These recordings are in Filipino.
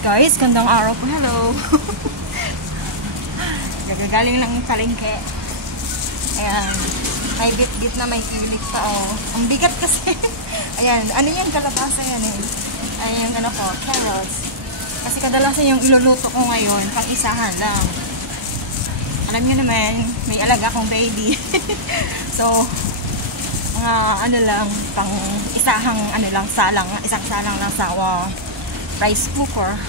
Guys, gandang araw po. Hello. Gagagaling ng palengke. Ayan. May bit-bit na may kilik pa. Oh. Ang bigat kasi. Ayan. Ano yan? Kalabasa yan eh. Ayan, ano po. Carrots. Kasi kadalasan yung iluluto ko ngayon, pang-isahan lang. Alam niyo naman, may alaga akong baby. So, mga ano lang, pang-isahang ano lang, salang, isang salang lang sa rice cooker.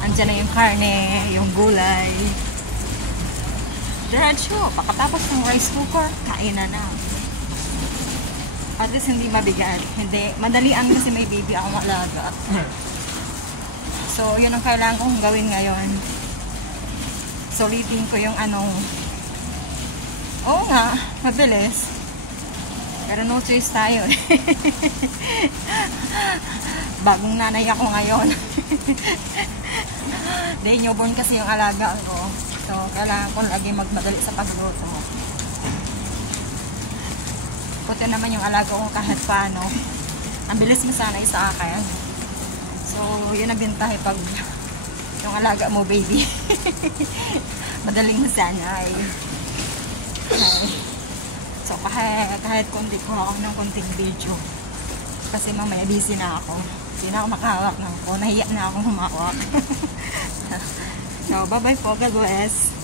Andyan na yung karne, yung gulay. Diretso, pagkatapos ng rice cooker, kain na na. At least hindi mabigat. Hindi, madalian kasi may baby akong alaga. So, yun ang kailangan kong gawin ngayon. Sulitin ko yung anong... Oo nga, mabilis. Pero no choice tayo. Bagong nanay ako ngayon. Dahil newborn kasi yung alaga ko. So, kailangan ko lagi magmadali sa pagluto. Puti naman yung alaga ko kahit paano. Ang bilis mo sanay sa akin. So, yun ang bintahe pag yung alaga mo, baby. Madaling masanay. Okay. So, kahit konti ko ako ng konting video. Kasi mamaya busy na ako. Hindi na ako makahawak ng phone. Nahiya na akong humawak. So, bye-bye po. God bless.